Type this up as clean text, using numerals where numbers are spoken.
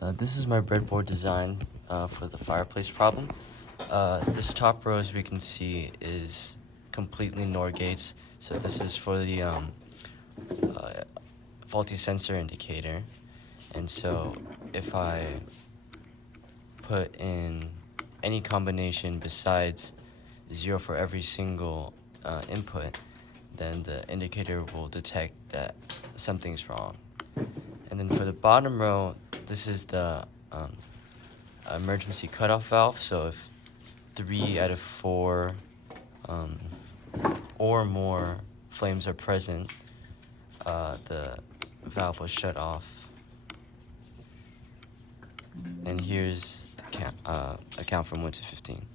This is my breadboard design for the fireplace problem. This top row, as we can see, is completely NOR gates. So this is for the faulty sensor indicator. And so if I put in any combination besides 0 for every single input, then the indicator will detect that something's wrong. And then for the bottom row, this is the emergency cutoff valve. So if 3 out of 4 or more flames are present, the valve will shut off. And here's the count from 1 to 15.